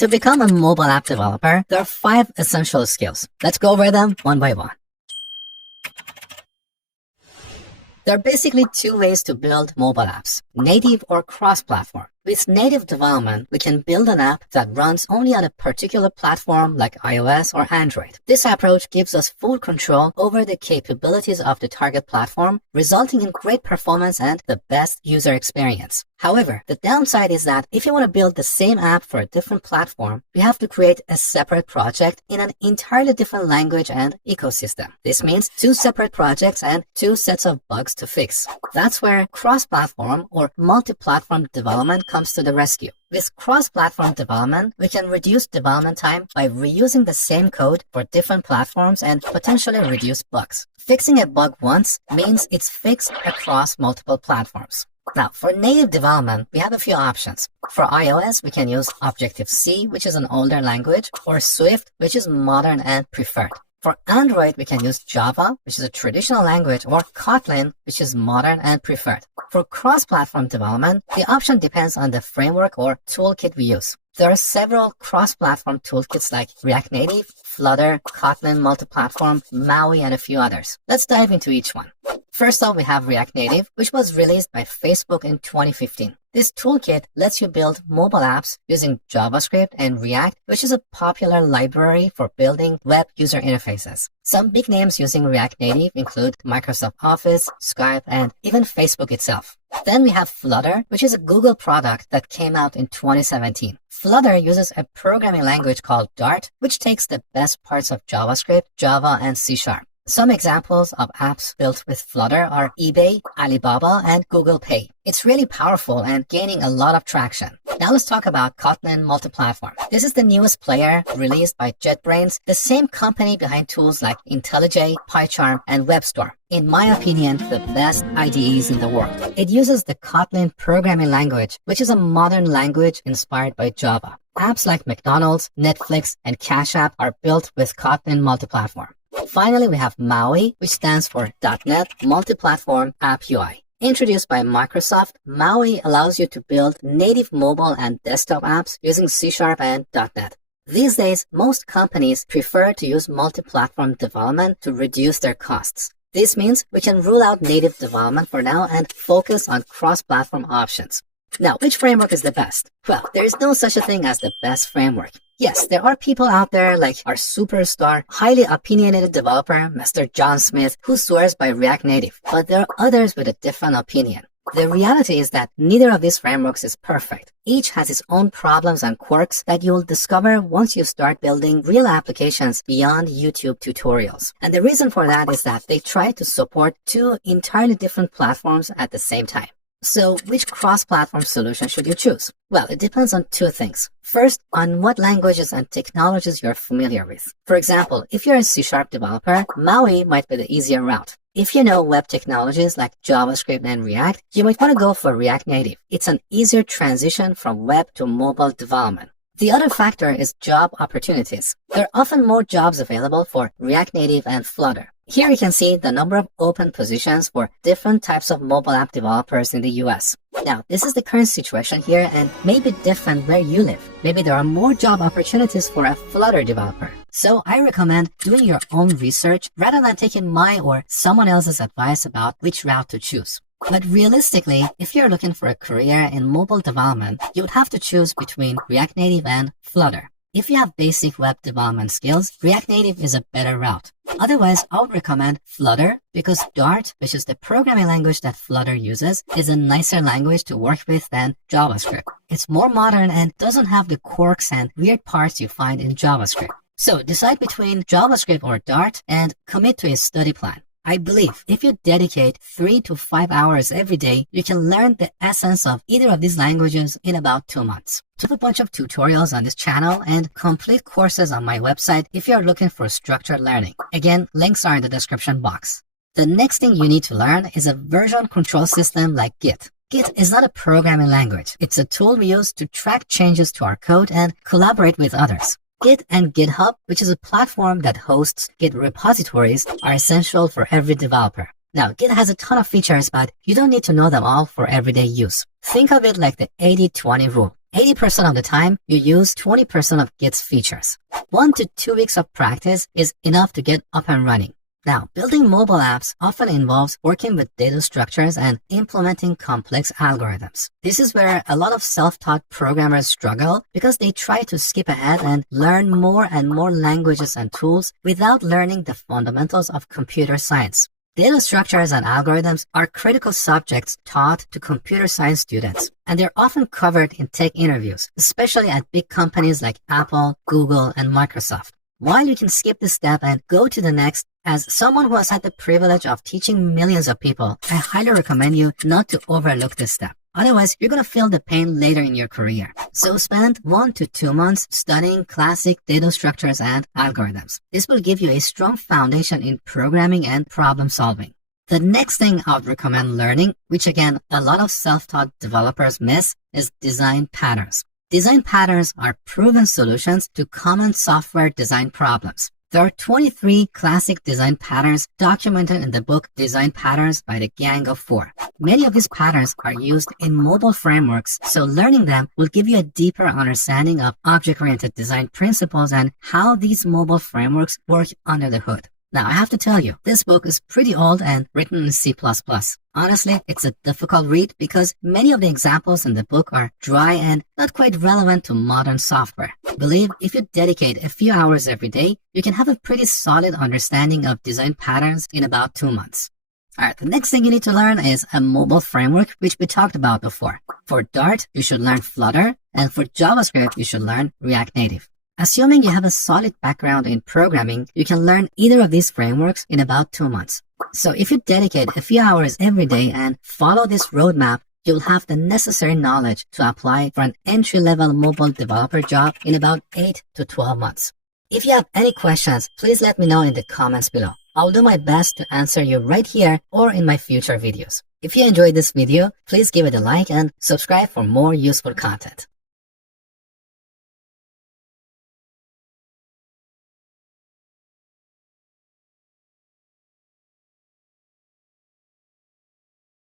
To become a mobile app developer, there are 5 essential skills. Let's go over them one by one. There are basically 2 ways to build mobile apps, native or cross-platform. With native development, we can build an app that runs only on a particular platform like iOS or Android. This approach gives us full control over the capabilities of the target platform, resulting in great performance and the best user experience. However, the downside is that if you want to build the same app for a different platform, we have to create a separate project in an entirely different language and ecosystem. This means 2 separate projects and 2 sets of bugs to fix. That's where cross-platform or multi-platform development comes to the rescue. With cross-platform development, we can reduce development time by reusing the same code for different platforms and potentially reduce bugs. Fixing a bug once means it's fixed across multiple platforms. Now, for native development, we have a few options. For iOS, we can use Objective-C, which is an older language, or Swift, which is modern and preferred. For Android, we can use Java, which is a traditional language, or Kotlin, which is modern and preferred. For cross-platform development, the option depends on the framework or toolkit we use. There are several cross-platform toolkits like React Native, Flutter, Kotlin Multi-Platform, Maui, and a few others. Let's dive into each one. First off, we have React Native, which was released by Facebook in 2015. This toolkit lets you build mobile apps using JavaScript and React, which is a popular library for building web user interfaces. Some big names using React Native include Microsoft Office, Skype, and even Facebook itself. Then we have Flutter, which is a Google product that came out in 2017. Flutter uses a programming language called Dart, which takes the best parts of JavaScript, Java, and C#. Some examples of apps built with Flutter are eBay, Alibaba, and Google Pay. It's really powerful and gaining a lot of traction. Now let's talk about Kotlin Multi-Platform. This is the newest player released by JetBrains, the same company behind tools like IntelliJ, PyCharm, and WebStorm. In my opinion, the best IDEs in the world. It uses the Kotlin programming language, which is a modern language inspired by Java. Apps like McDonald's, Netflix, and Cash App are built with Kotlin Multi-Platform. Finally, we have Maui, which stands for .NET Multi-Platform App UI. Introduced by Microsoft, Maui allows you to build native mobile and desktop apps using C# and .NET. These days, most companies prefer to use multi-platform development to reduce their costs. This means we can rule out native development for now and focus on cross-platform options. Now, which framework is the best? Well, there is no such a thing as the best framework. Yes, there are people out there like our superstar, highly opinionated developer, Mr. John Smith, who swears by React Native. But there are others with a different opinion. The reality is that neither of these frameworks is perfect. Each has its own problems and quirks that you'll discover once you start building real applications beyond YouTube tutorials. And the reason for that is that they try to support 2 entirely different platforms at the same time. So which cross-platform solution should you choose? Well, it depends on 2 things. First, on what languages and technologies you're familiar with. For example, if you're a C# developer, Maui might be the easier route. If you know web technologies like JavaScript and React, you might want to go for React Native. It's an easier transition from web to mobile development. The other factor is job opportunities. There are often more jobs available for React Native and Flutter. Here you can see the number of open positions for different types of mobile app developers in the US. Now, this is the current situation here and may be different where you live. Maybe there are more job opportunities for a Flutter developer. So I recommend doing your own research rather than taking my or someone else's advice about which route to choose. But realistically, if you're looking for a career in mobile development, you would have to choose between React Native and Flutter. If you have basic web development skills, React Native is a better route. Otherwise, I would recommend Flutter because Dart, which is the programming language that Flutter uses, is a nicer language to work with than JavaScript. It's more modern and doesn't have the quirks and weird parts you find in JavaScript. So decide between JavaScript or Dart and commit to a study plan. I believe if you dedicate 3 to 5 hours every day, you can learn the essence of either of these languages in about 2 months. I have a bunch of tutorials on this channel and complete courses on my website if you're looking for structured learning. Again, links are in the description box. The next thing you need to learn is a version control system like Git. Git is not a programming language. It's a tool we use to track changes to our code and collaborate with others. Git and GitHub, which is a platform that hosts Git repositories, are essential for every developer. Now, Git has a ton of features, but you don't need to know them all for everyday use. Think of it like the 80-20 rule. 80% of the time, you use 20% of Git's features. 1 to 2 weeks of practice is enough to get up and running. Now, building mobile apps often involves working with data structures and implementing complex algorithms. This is where a lot of self-taught programmers struggle because they try to skip ahead and learn more and more languages and tools without learning the fundamentals of computer science. Data structures and algorithms are critical subjects taught to computer science students, and they're often covered in tech interviews, especially at big companies like Apple, Google, and Microsoft. While you can skip this step and go to the next, as someone who has had the privilege of teaching millions of people, I highly recommend you not to overlook this step. Otherwise, you're going to feel the pain later in your career. So spend 1 to 2 months studying classic data structures and algorithms. This will give you a strong foundation in programming and problem solving. The next thing I would recommend learning, which again, a lot of self-taught developers miss, is design patterns. Design patterns are proven solutions to common software design problems. There are 23 classic design patterns documented in the book Design Patterns by the Gang of Four. Many of these patterns are used in mobile frameworks, so learning them will give you a deeper understanding of object-oriented design principles and how these mobile frameworks work under the hood. Now, I have to tell you, this book is pretty old and written in C++. Honestly, it's a difficult read because many of the examples in the book are dry and not quite relevant to modern software. Believe if you dedicate a few hours every day, you can have a pretty solid understanding of design patterns in about 2 months. Alright, the next thing you need to learn is a mobile framework, which we talked about before. For Dart, you should learn Flutter, and for JavaScript, you should learn React Native. Assuming you have a solid background in programming, you can learn either of these frameworks in about 2 months. So if you dedicate a few hours every day and follow this roadmap, you'll have the necessary knowledge to apply for an entry-level mobile developer job in about 8 to 12 months. If you have any questions, please let me know in the comments below. I'll do my best to answer you right here or in my future videos. If you enjoyed this video, please give it a like and subscribe for more useful content.